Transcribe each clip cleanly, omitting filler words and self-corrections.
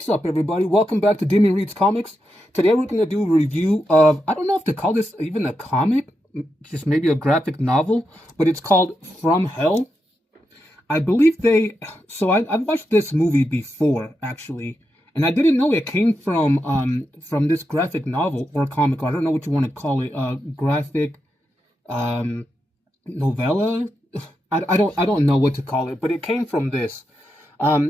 What's up, everybody? Welcome back to Damien Reads Comics. Today we're going to do a review of, I don't know if to call this even a comic, just maybe a graphic novel, but it's called From Hell. I believe I've watched this movie before, actually, and I didn't know it came from this graphic novel or comic. I don't know what you want to call it, graphic novella. I don't know what to call it, but it came from this.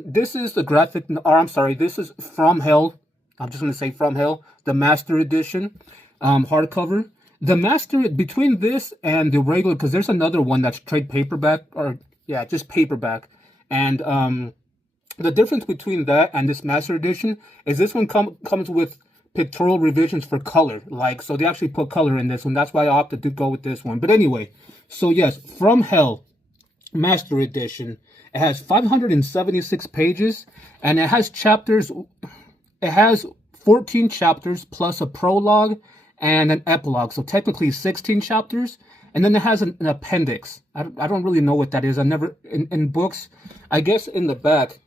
This is the this is From Hell. I'm just going to say From Hell, the Master Edition, hardcover. The Master, between this and the regular, because there's another one that's trade paperback, just paperback. And the difference between that and this Master Edition is this one comes with pictorial revisions for color. So they actually put color in this one. That's why I opted to go with this one. But anyway, so yes, From Hell, Master Edition. It has 576 pages, and it has chapters. It has 14 chapters plus a prologue and an epilogue. So technically 16 chapters. And then it has an appendix. I don't really know what that is. I never, in books, I guess in the back,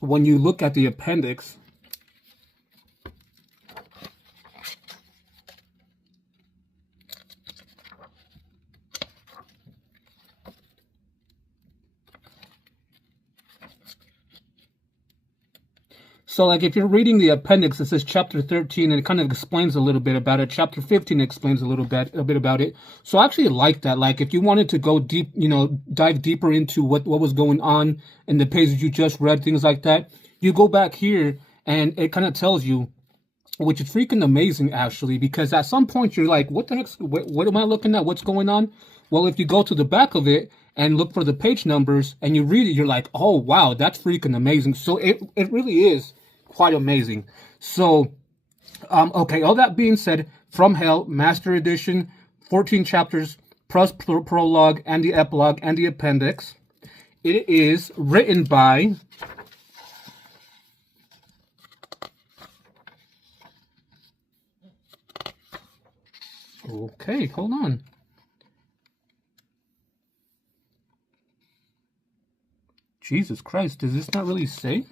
when you look at the appendix, so if you're reading the appendix, it says chapter 13, and it kind of explains a little bit about it. Chapter 15 explains a bit about it. So I actually like that. If you wanted to go deep, dive deeper into what was going on in the pages you just read, things like that, you go back here and it kind of tells you, which is freaking amazing, actually, because at some point you're like, what the heck, what am I looking at? What's going on? Well, if you go to the back of it and look for the page numbers and you read it, you're like, oh, wow, that's freaking amazing. So it really is quite amazing. So, okay, all that being said, From Hell, Master Edition, 14 chapters, plus prologue and the epilogue and the appendix. It is written by okay, hold on. Jesus Christ, does this not really say?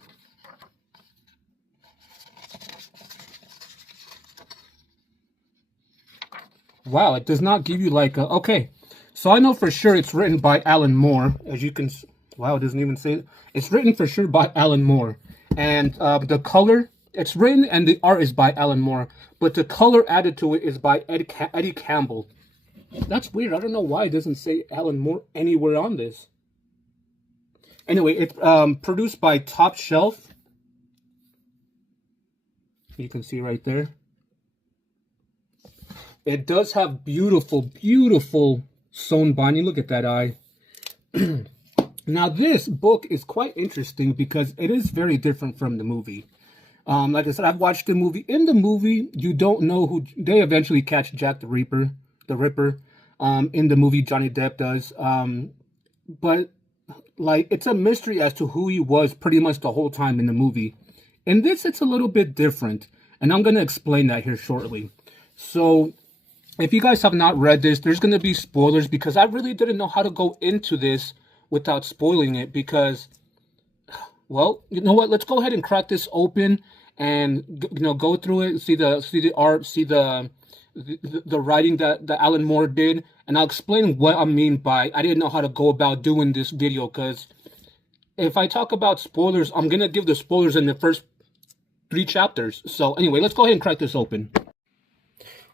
Wow, it does not give you okay. So I know for sure it's written by Alan Moore, as you can, wow, it doesn't even say it. It's written for sure by Alan Moore. And the color, it's written and the art is by Alan Moore, but the color added to it is by Eddie Campbell. That's weird. I don't know why it doesn't say Alan Moore anywhere on this. Anyway, it's produced by Top Shelf. You can see right there. It does have beautiful, beautiful sewn binding. Look at that eye. Now, this book is quite interesting because it is very different from the movie. Like I said, I've watched the movie. In the movie, you don't know who... They eventually catch Jack the Ripper. In the movie, Johnny Depp does. But, it's a mystery as to who he was pretty much the whole time in the movie. In this, it's a little bit different. And I'm going to explain that here shortly. So, if you guys have not read this, there's going to be spoilers because I really didn't know how to go into this without spoiling it because, well, you know what? Let's go ahead and crack this open and, go through it, see the art, see the writing that Alan Moore did, and I'll explain what I mean by I didn't know how to go about doing this video because if I talk about spoilers, I'm going to give the spoilers in the first 3 chapters. So anyway, let's go ahead and crack this open.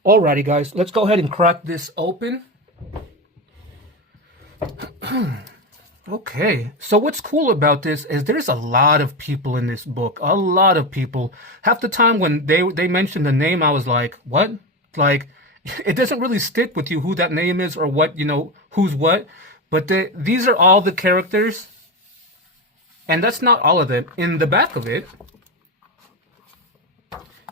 Alrighty, guys, let's go ahead and crack this open. Okay, so what's cool about this is there's a lot of people in this book. A lot of people. Half the time when they mentioned the name, I was like, what? It doesn't really stick with you who that name is or what, who's what. But these are all the characters. And that's not all of them. In the back of it,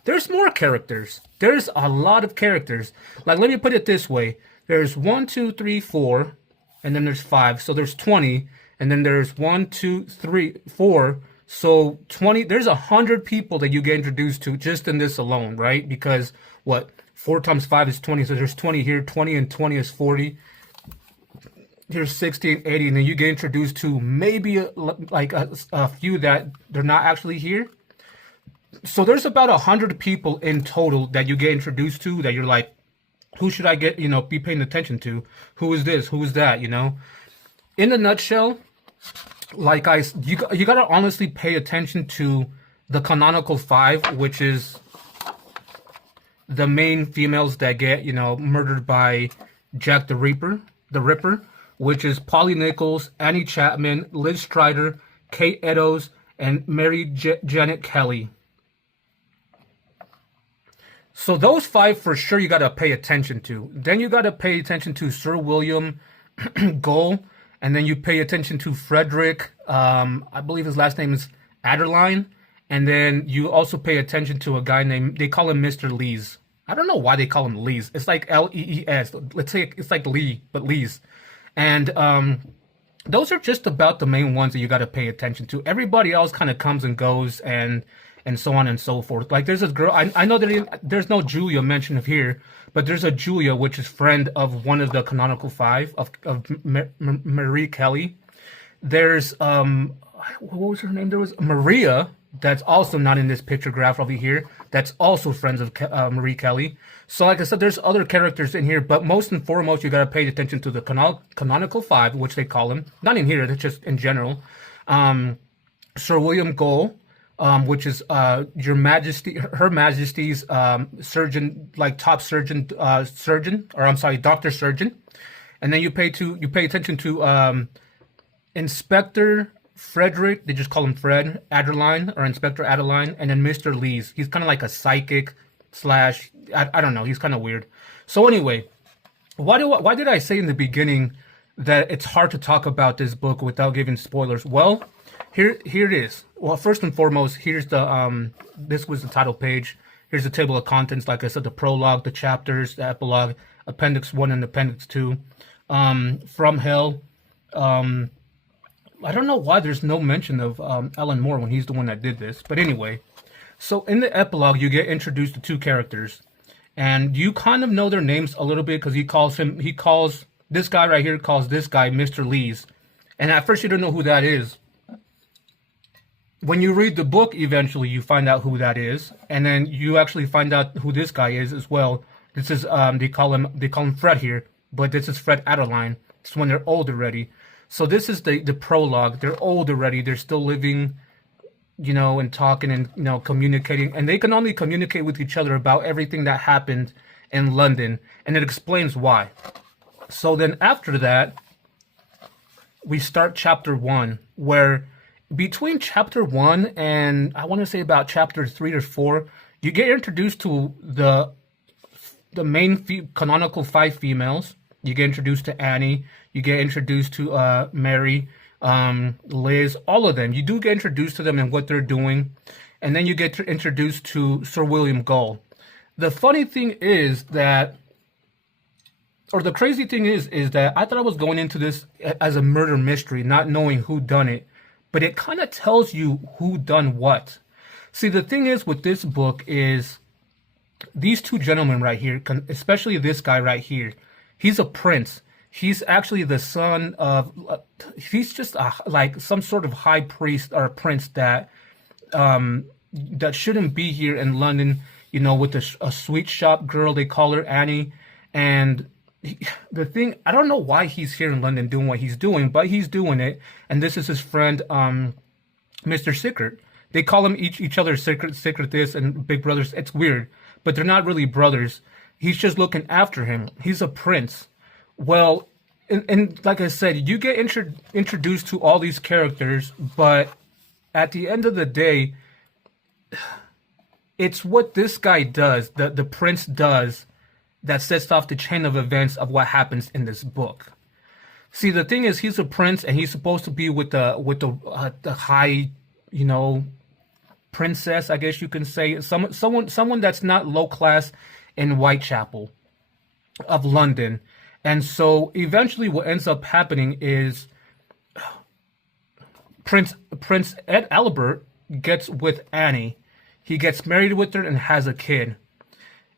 there's more characters. There's a lot of characters. Let me put it this way. There's 1, 2, 3, 4, and then there's 5. So there's 20. And then there's 1, 2, 3, 4. So 20, there's 100 people that you get introduced to just in this alone, right? Because, 4 times 5 is 20. So there's 20 here. 20 and 20 is 40. Here's 60 and 80. And then you get introduced to maybe a few that they're not actually here. So there's about 100 people in total that you get introduced to that you're like, who should I get, be paying attention to? Who is this? Who is that? In a nutshell, you gotta honestly pay attention to the canonical five, which is the main females that get, murdered by Jack the Ripper, which is Polly Nichols, Annie Chapman, Liz Strider, Kate Eddowes, and Mary Janet Kelly. So those five for sure you got to pay attention to. Then you got to pay attention to Sir William Goal, and then you pay attention to Frederick. I believe his last name is Adderline, and then you also pay attention to a guy named, they call him Mr. Lees. I don't know why they call him Lees. It's like Lees. Let's say it's like Lee, but Lees. And those are just about the main ones that you got to pay attention to. Everybody else kind of comes and goes, and so on and so forth. Like there's a girl, I know that there's no Julia mentioned here, but there's a Julia, which is friend of one of the canonical five, of Marie Kelly. There's, what was her name? There was Maria, that's also not in this picture graph over here, that's also friends of Marie Kelly. So like I said, there's other characters in here, but most and foremost, you got to pay attention to the canonical five, which they call them. Not in here, that's just in general. Sir William Goal, which is Your Majesty, Her Majesty's surgeon, like top surgeon, doctor surgeon, and then you pay attention to Inspector Frederick. They just call him Fred Adderline, or Inspector Adderline, and then Mr. Lees. He's kind of like a psychic slash, I don't know. He's kind of weird. So anyway, why did I say in the beginning that it's hard to talk about this book without giving spoilers? Well, here it is. Well, first and foremost, here's the this was the title page. Here's the table of contents. Like I said, the prologue, the chapters, the epilogue, Appendix 1 and Appendix 2. From Hell. I don't know why there's no mention of Alan Moore when he's the one that did this. But anyway, so in the epilogue, you get introduced to two characters. And you kind of know their names a little bit because he calls this guy right here, calls this guy Mr. Lees. And at first you don't know who that is. When you read the book, eventually you find out who that is, and then you actually find out who this guy is as well. This is they call him Fred here, but this is Fred Adderline. It's when they're old already. So this is the prologue. They're old already. They're still living, and talking and communicating, and they can only communicate with each other about everything that happened in London, and it explains why. So then after that, we start chapter 1, where between chapter 1 and I want to say about chapter 3 or 4, you get introduced to the main canonical five females. You get introduced to Annie. You get introduced to Mary, Liz, all of them. You do get introduced to them and what they're doing. And then you get introduced to Sir William Gull. The funny thing is that, or the crazy thing is that I thought I was going into this as a murder mystery, not knowing who done it. But it kind of tells you who done what. See, the thing is with this book is these two gentlemen right here, especially this guy right here, he's a prince. He's actually the son of, he's just like some sort of high priest or prince that that shouldn't be here in London, with a sweet shop girl, they call her Annie. And the thing, I don't know why he's here in London doing what he's doing, but he's doing it. And this is his friend, Mr. Secret. They call him each other Secret this and Big Brothers. It's weird, but they're not really brothers. He's just looking after him. He's a prince. Well, and like I said, you get introduced to all these characters, but at the end of the day, it's what this guy does, the prince does, that sets off the chain of events of what happens in this book. See, the thing is, he's a prince, and he's supposed to be with the high, princess, I guess you can say, someone that's not low class in Whitechapel of London. And so eventually, what ends up happening is Prince Ed Albert gets with Annie. He gets married with her and has a kid.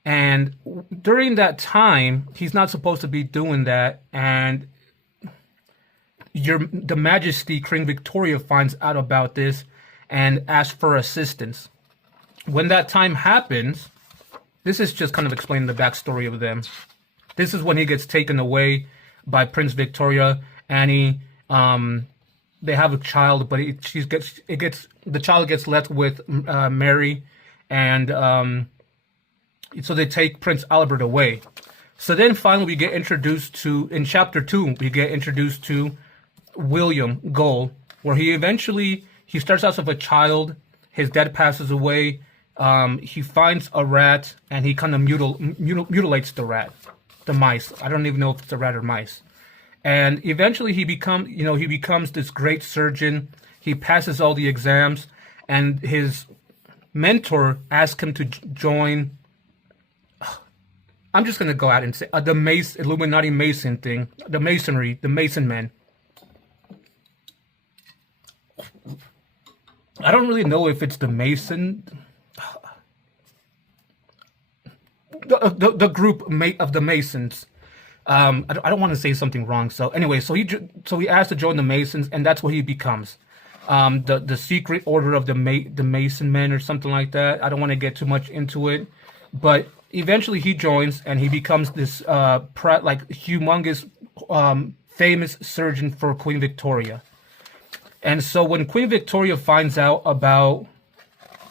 And during that time, he's not supposed to be doing that. And the Majesty, Queen Victoria, finds out about this and asks for assistance. when that time happens, this is just kind of explaining the backstory of them. This is when he gets taken away by Prince Victoria. Annie, they have a child, but the child gets left with Mary, and so they take Prince Albert away. So then finally we get introduced to, in chapter 2, we get introduced to William Gull, where he starts out as a child. His dad passes away. He finds a rat, and he kind of mutilates the rat, the mice. I don't even know if it's a rat or mice. And eventually he becomes this great surgeon. He passes all the exams, and his mentor asks him to join. I'm just going to go out and say the Illuminati Mason thing, the Masonry, the Mason men. I don't really know if it's the Mason, the group of the Masons. I don't want to say something wrong. So anyway, so he asked to join the Masons, and that's what he becomes. The secret order of the Mason men or something like that. I don't want to get too much into it, but eventually he joins, and he becomes this humongous famous surgeon for Queen Victoria. And so when Queen Victoria finds out about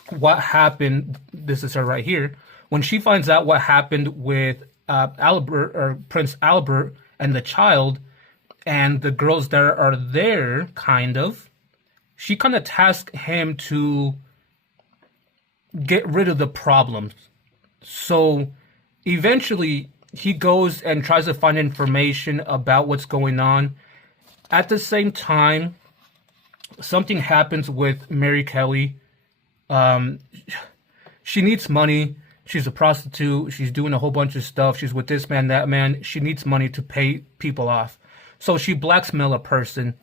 what happened, this is her right here. When she finds out what happened with Albert, or Prince Albert, and the child, and the girls that are there, she kind of tasks him to get rid of the problems. So eventually he goes and tries to find information about what's going on. At the same time, something happens with Mary Kelly. She needs money. She's a prostitute. She's doing a whole bunch of stuff. She's with this man, that man. She needs money to pay people off. So she blackmails a person.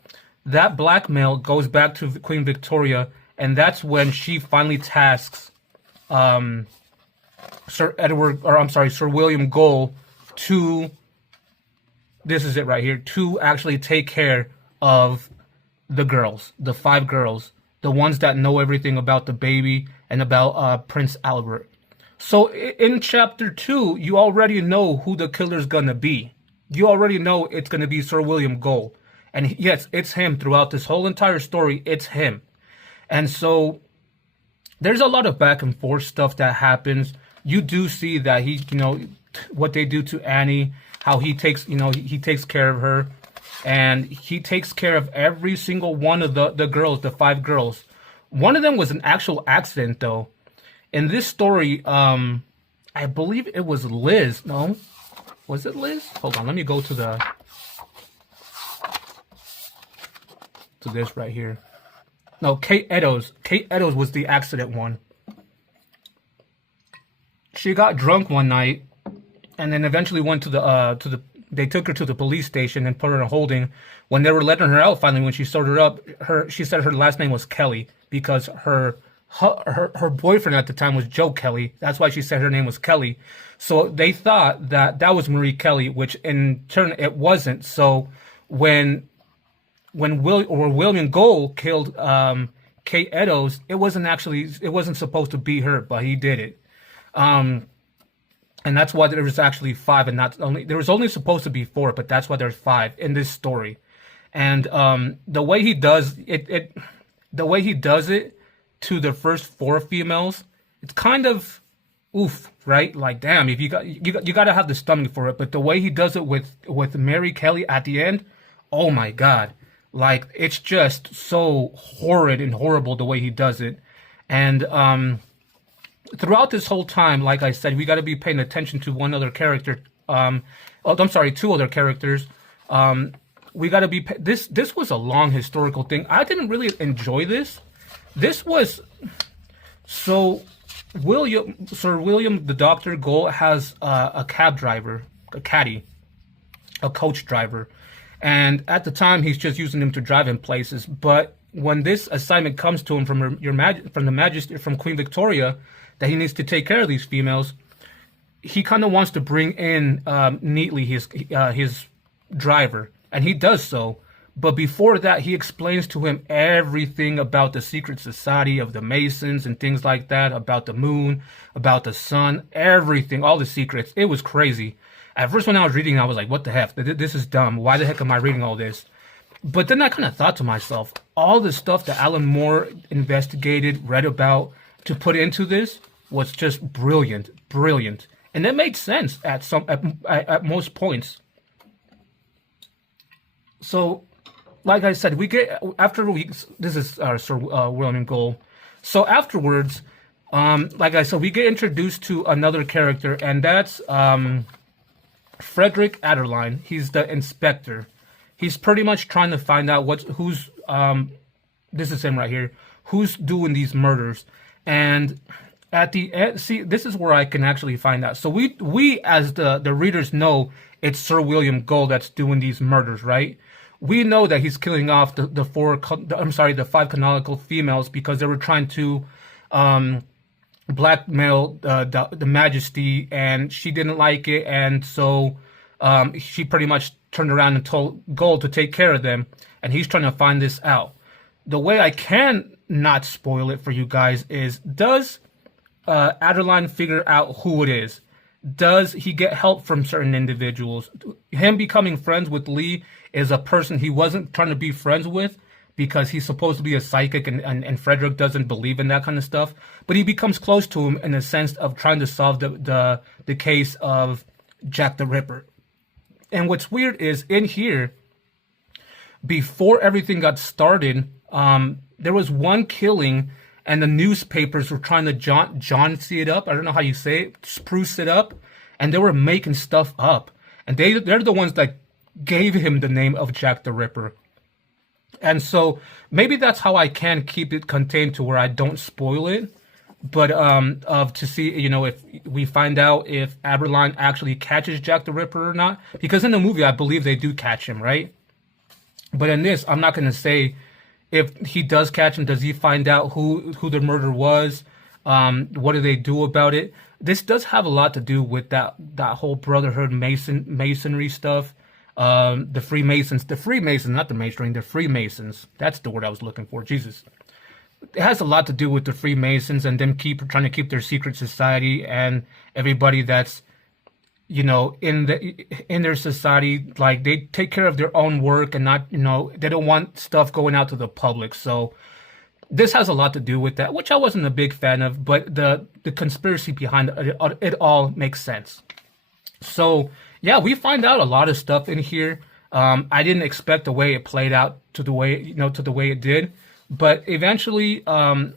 That blackmail goes back to Queen Victoria, and that's when she finally tasks Sir William Gull to, this is it right here, to actually take care of the girls, the 5 girls, the ones that know everything about the baby and about Prince Albert. So in chapter 2, you already know who the killer's gonna be. You already know it's gonna be Sir William Gull. And yes, it's him throughout this whole entire story. It's him. And so there's a lot of back and forth stuff that happens. You do see that he, what they do to Annie, how he takes, he takes care of her. And he takes care of every single one of the girls, the 5 girls. One of them was an actual accident, though. In this story, I believe it was Liz. No? Was it Liz? Hold on, let me go to this right here. No, Kate Eddowes. Kate Eddowes was the accident one. She got drunk one night, and then eventually went to they took her to the police station and put her in holding. When they were letting her out, finally, when she sorted up, she said her last name was Kelly because her boyfriend at the time was Joe Kelly. That's why she said her name was Kelly. So they thought that was Marie Kelly, which in turn it wasn't. So when William Gull killed Kate Eddowes, it wasn't supposed to be her, but he did it. And that's why there was actually 5, and there was only supposed to be 4, but that's why there's 5 in this story. And the way he does it to the first 4 females, it's kind of oof, right? Like, damn, if you got to have the stomach for it. But the way he does it with Mary Kelly at the end, oh my God, like it's just so horrid and horrible the way he does it. And throughout this whole time, like I said, we got to be paying attention to one other character. 2 other characters. We got to be. This was a long historical thing. I didn't really enjoy this. This was so. Sir William the Doctor Gull has a cab driver, a caddy, a coach driver, and at the time he's just using him to drive him places. But when this assignment comes to him from Queen Victoria, that he needs to take care of these females, he kind of wants to bring in neatly his driver, and he does so. But before that, he explains to him everything about the secret society of the Masons and things like that, about the moon, about the sun, everything, all the secrets. It was crazy. At first, when I was reading, I was like, what the heck? This is dumb. Why the heck am I reading all this? But then I kind of thought to myself, all the stuff that Alan Moore investigated, read about, to put into this was just brilliant, brilliant. And it made sense at most points. So, like I said, this is Sir William Gould. So afterwards, like I said, we get introduced to another character, and that's Frederick Adderline. He's the inspector. He's pretty much trying to find out who's this is him right here, who's doing these murders. And at the end, see, this is where I can actually find out. So we as the readers know it's Sir William Gould that's doing these murders, right? We know that he's killing off the 5 canonical females because they were trying to blackmail the Majesty, and she didn't like it, and so she pretty much turned around and told Gould to take care of them, and he's trying to find this out. The way I can not spoil it for you guys is, does Adderline figure out who it is? Does he get help from certain individuals? Him becoming friends with Lee is a person he wasn't trying to be friends with because he's supposed to be a psychic, and Frederick doesn't believe in that kind of stuff. But he becomes close to him in the sense of trying to solve the case of Jack the Ripper. And what's weird is, in here, before everything got started, there was one killing, and the newspapers were trying to Johnsy it up. I don't know how you say it, spruce it up, and they were making stuff up. And they're the ones that gave him the name of Jack the Ripper. And so maybe that's how I can keep it contained to where I don't spoil it. But to see, if we find out if Adderline actually catches Jack the Ripper or not. Because in the movie, I believe they do catch him, right? But in this, I'm not going to say if he does catch him. Does he find out who the murder was? What do they do about it? This does have a lot to do with that whole Brotherhood Masonry stuff. The Freemasons, not the Masonry, the Freemasons. That's the word I was looking for. Jesus. It has a lot to do with the Freemasons and them trying to keep their secret society, and everybody that's, in their society, like, they take care of their own work and not, they don't want stuff going out to the public. So this has a lot to do with that, which I wasn't a big fan of, but the conspiracy behind it all makes sense. So yeah, we find out a lot of stuff in here. I didn't expect the way it played out to the way it did. But eventually, can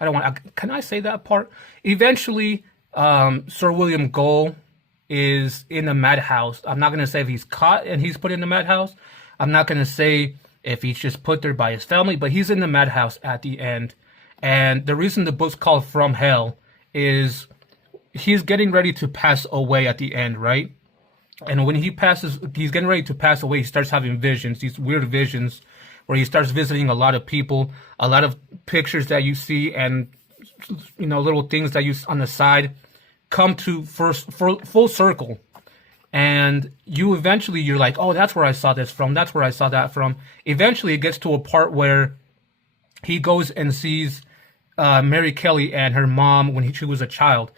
I say that part? Eventually, Sir William Gould is in a madhouse. I'm not going to say if he's caught and he's put in the madhouse. I'm not going to say if he's just put there by his family, but he's in the madhouse at the end. And the reason the book's called From Hell is he's getting ready to pass away at the end, right? And when he's getting ready to pass away, he starts having visions, these weird visions, where he starts visiting a lot of people, a lot of pictures that you see, and little things that you on the side come to full circle. And you're like, oh, that's where I saw this from. That's where I saw that from. Eventually, it gets to a part where he goes and sees Mary Kelly and her mom when she was a child.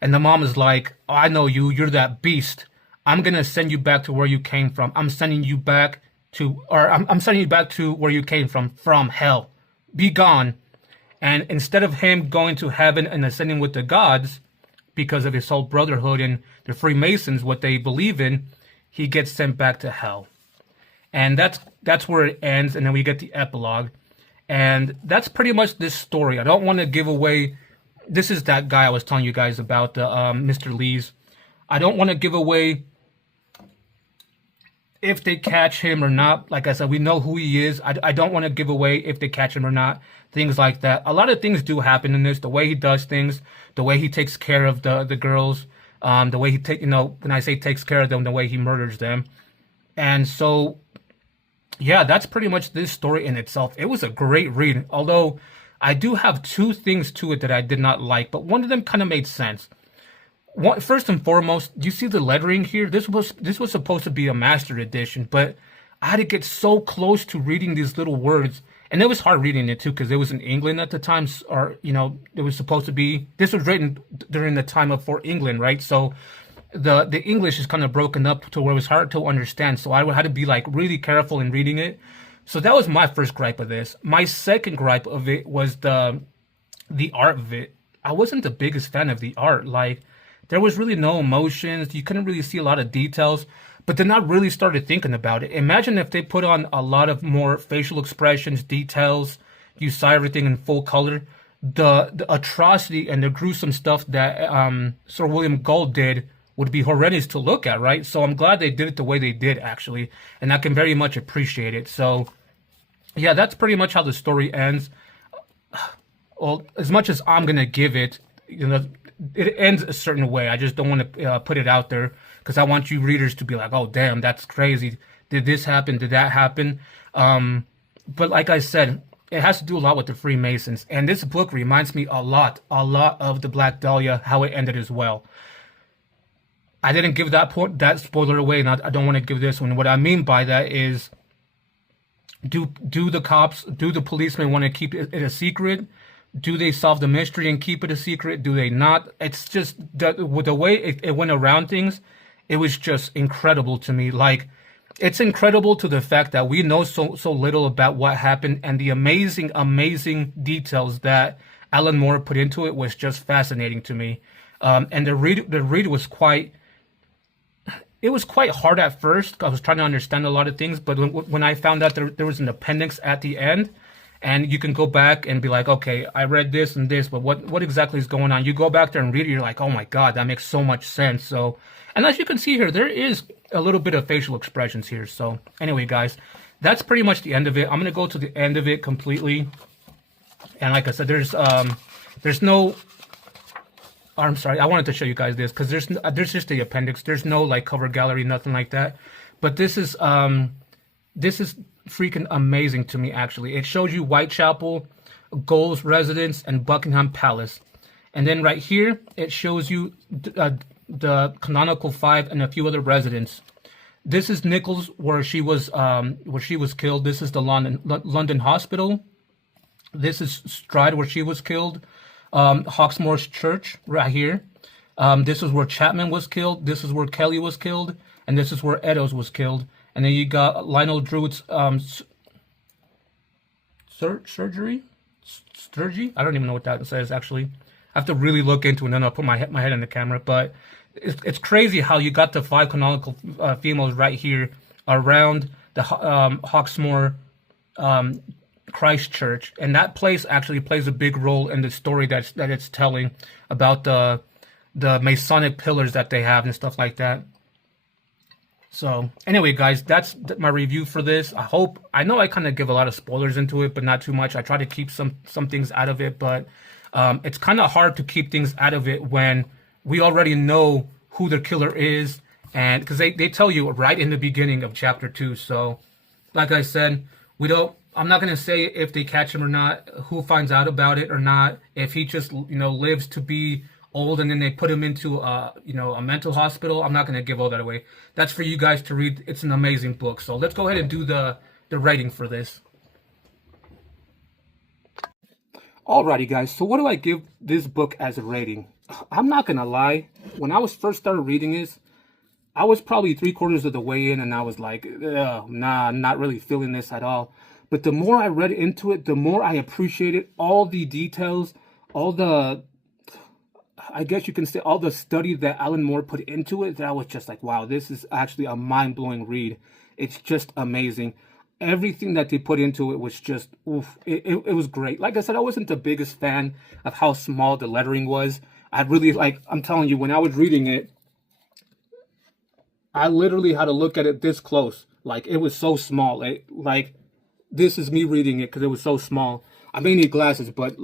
And the mom is like, oh, I know you. You're that beast. I'm going to send you back to where you came from. I'm sending you back to where you came from hell. Be gone. And instead of him going to heaven and ascending with the gods, because of his whole brotherhood and the Freemasons, what they believe in, he gets sent back to hell. And that's where it ends, and then we get the epilogue. And that's pretty much this story. I don't want to give away. This is that guy I was telling you guys about, the Mr. Lees. I don't want to give away if they catch him or not. Like I said, we know who he is. I don't want to give away if they catch him or not. Things like that. A lot of things do happen in this. The way he does things, the way he takes care of the girls, the way he when I say takes care of them, the way he murders them. And so, yeah, that's pretty much this story in itself. It was a great read. Although I do have two things to it that I did not like, but one of them kind of made sense. First and foremost, do you see the lettering here? This was supposed to be a master edition, but I had to get so close to reading these little words. And it was hard reading it too, because it was in England at the time, or it was supposed to be. This was written during the time of for England, right? So the English is kind of broken up to where it was hard to understand. So I had to be like really careful in reading it. So that was my first gripe of this. My second gripe of it was the art of it. I wasn't the biggest fan of the art. Like, there was really no emotions. You couldn't really see a lot of details. But then I really started thinking about it. Imagine if they put on a lot of more facial expressions, details, you saw everything in full color. The atrocity and the gruesome stuff that Sir William Gould did would be horrendous to look at, right? So I'm glad they did it the way they did, actually. And I can very much appreciate it. So, yeah, that's pretty much how the story ends. Well, as much as I'm going to give it, it ends a certain way. I just don't want to put it out there, because I want you readers to be like, oh, damn, that's crazy. Did this happen? Did that happen? But like I said, it has to do a lot with the Freemasons. And this book reminds me a lot of the Black Dahlia, how it ended as well. I didn't give that spoiler away, and I don't want to give this one. What I mean by that is, do the policemen want to keep it a secret? Do they solve the mystery and keep it a secret? Do they not? It's just with the way it went around things, it was just incredible to me. Like, it's incredible to the fact that we know so little about what happened, and the amazing details that Alan Moore put into it was just fascinating to me. And the read was quite hard at first. I was trying to understand a lot of things, but when I found out there was an appendix at the end, and you can go back and be like, okay, I read this and this, but what exactly is going on? You go back there and read it, you're like, oh my God, that makes so much sense. So, and as you can see here, there is a little bit of facial expressions here. So anyway, guys, that's pretty much the end of it. I'm going to go to the end of it completely. And like I said, there's no, I'm sorry, I wanted to show you guys this, because there's just the appendix. There's no like cover gallery, nothing like that. But this is freaking amazing to me, actually. It shows you Whitechapel, Gould's residence, and Buckingham Palace. And then right here, it shows you the Canonical Five and a few other residents. This is Nichols, where she was killed. This is the London Hospital. This is Stride, where she was killed. Hawksmoor's Church, right here. This is where Chapman was killed. This is where Kelly was killed. And this is where Eddowes was killed. And then you got Lionel Druitt's surgery? Sturgy? I don't even know what that says, actually. I have to really look into it, and then I'll put my head in the camera. But it's crazy how you got the five canonical females right here around the Hawksmoor Christ Church. And that place actually plays a big role in the story that it's telling about the Masonic pillars that they have and stuff like that. So anyway, guys, that's my review for this. I know I kind of give a lot of spoilers into it, but not too much. I try to keep some things out of it, but it's kind of hard to keep things out of it when we already know who the killer is, and because they tell you right in the beginning of chapter 2. So like I said, I'm not going to say if they catch him or not, who finds out about it or not, if he just lives to be old and then they put him into a mental hospital. I'm not going to give all that away. That's for you guys to read. It's an amazing book. So let's go ahead and do the rating for this. Alrighty, guys. So what do I give this book as a rating? I'm not going to lie. When I was first started reading this, I was probably 3/4 of the way in, and I was like, nah, I'm not really feeling this at all. But the more I read into it, the more I appreciated all the details, all the, I guess you can say, all the study that Alan Moore put into it, that I was just like, wow, this is actually a mind-blowing read. It's just amazing. Everything that they put into it was just, oof, it was great. Like I said, I wasn't the biggest fan of how small the lettering was. I really, I'm telling you, when I was reading it, I literally had to look at it this close. Like, it was so small. This is me reading it because it was so small. I may need glasses, but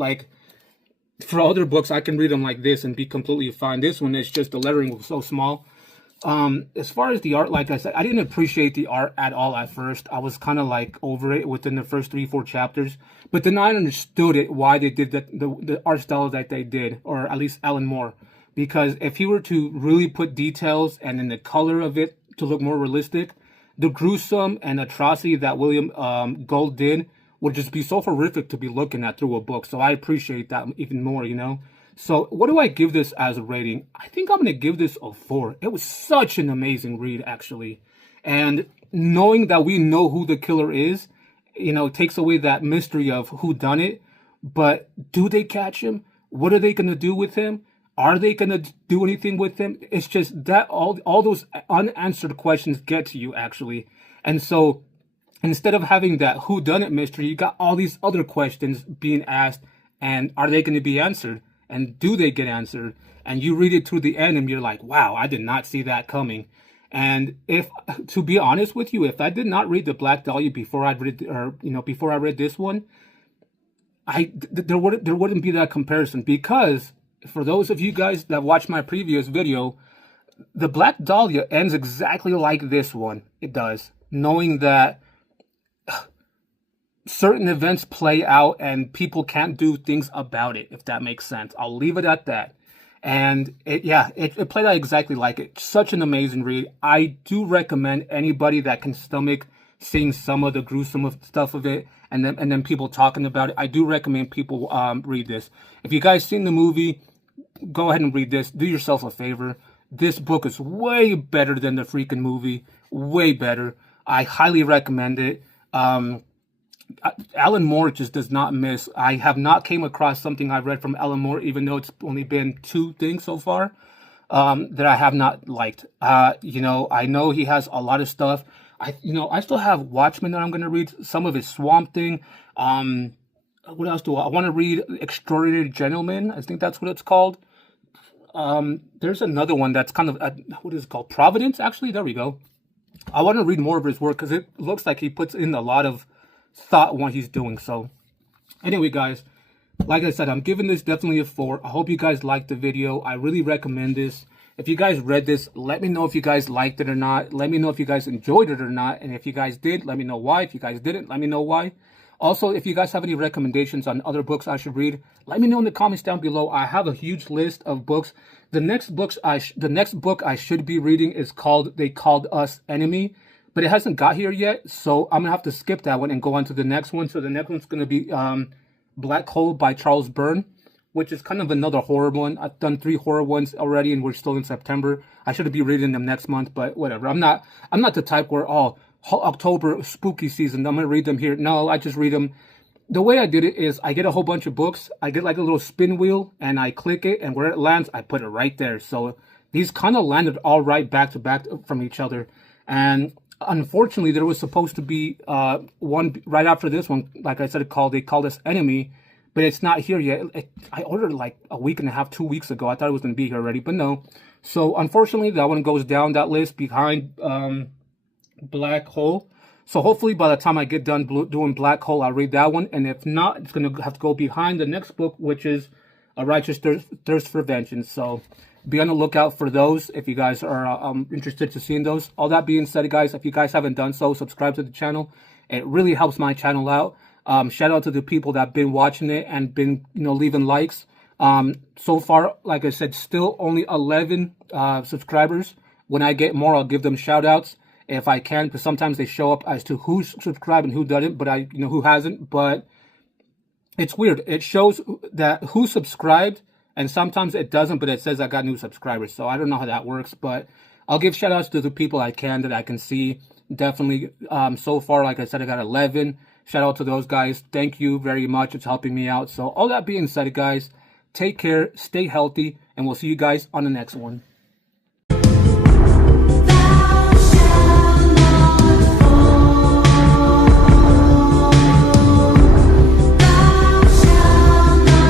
for other books, I can read them like this and be completely fine. This one is just, the lettering was so small. As far as the art, like I said, I didn't appreciate the art at all at first. I was kind of over it within the first 3-4 chapters. But then I understood it, why they did the art style that they did, or at least Alan Moore. Because if he were to really put details and then the color of it to look more realistic, the gruesome and atrocity that William Gold did would just be so horrific to be looking at through a book. So I appreciate that even more, you know. So what do I give this as a rating? I think I'm going to give this a 4. It was such an amazing read, actually. And knowing that we know who the killer is, you know, takes away that mystery of who done it. But do they catch him? What are they going to do with him? Are they going to do anything with him? It's just that all those unanswered questions get to you, actually. And so instead of having that whodunit mystery, you got all these other questions being asked. And are they going to be answered? And do they get answered? And you read it to the end and you're like, wow, I did not see that coming. And if, to be honest with you, if I did not read the Black Dahlia before I read this one, there wouldn't be that comparison, because for those of you guys that watched my previous video, the Black Dahlia ends exactly like this one. It does, knowing that certain events play out and people can't do things about it, if that makes sense. I'll leave it at that. And it played out exactly like it. Such an amazing read. I do recommend anybody that can stomach seeing some of the gruesome stuff of it and then people talking about it. I do recommend people read this. If you guys seen the movie, go ahead and read this. Do yourself a favor. This book is way better than the freaking movie. Way better. I highly recommend it. Alan Moore just does not miss. I have not came across something I've read from Alan Moore, even though it's only been 2 things so far, that I have not liked. You know, I know he has a lot of stuff. I still have Watchmen that I'm going to read. Some of his Swamp Thing. What else do I want to read? Extraordinary Gentleman. I think that's what it's called. There's another one that's kind of, what is it called? Providence, actually. There we go. I want to read more of his work because it looks like he puts in a lot of thought on what he's doing. So anyway, guys, like I said, I'm giving this definitely a 4. I hope you guys liked the video. I really recommend this. If you guys read this, let me know if you guys liked it or not. Let me know if you guys enjoyed it or not. And if you guys did, let me know why. If you guys didn't, let me know why. Also, if you guys have any recommendations on other books I should read, let me know in the comments down below. I have a huge list of books. The next book I should be reading is called They Called Us Enemy, but it hasn't got here yet, so I'm gonna have to skip that one and go on to the next one. So the next one's gonna be Black Hole by Charles Byrne, which is kind of another horror one. I've done 3 horror ones already, and we're still in September. I should be reading them next month, but whatever. I'm not the type where October spooky season, I'm gonna read them here. No, I just read them. The way I did it is I get a whole bunch of books. I get like a little spin wheel, and I click it, and where it lands, I put it right there. So these kind of landed all right back to back from each other, and unfortunately, there was supposed to be one right after this one, like I said, They Called Us Enemy, but it's not here yet. I ordered it like a week and a half, 2 weeks ago. I thought it was going to be here already, but no. So unfortunately, that one goes down that list behind Black Hole. So hopefully by the time I get done doing Black Hole, I'll read that one. And if not, it's going to have to go behind the next book, which is A Righteous Thirst for Vengeance. So be on the lookout for those if you guys are interested to seeing those. All that being said, guys, if you guys haven't done so, subscribe to the channel. It really helps my channel out. Shout out to the people that have been watching it and been, leaving likes. So far, like I said, still only 11 subscribers. When I get more, I'll give them shout outs if I can, because sometimes they show up as to who's subscribed and who doesn't, but who hasn't. But it's weird. It shows that who subscribed, and sometimes it doesn't, but it says I got new subscribers. So I don't know how that works, but I'll give shout outs to the people I can that I can see. Definitely, so far, like I said, I got 11. Shout out to those guys. Thank you very much. It's helping me out. So all that being said, guys, take care, stay healthy, and we'll see you guys on the next one.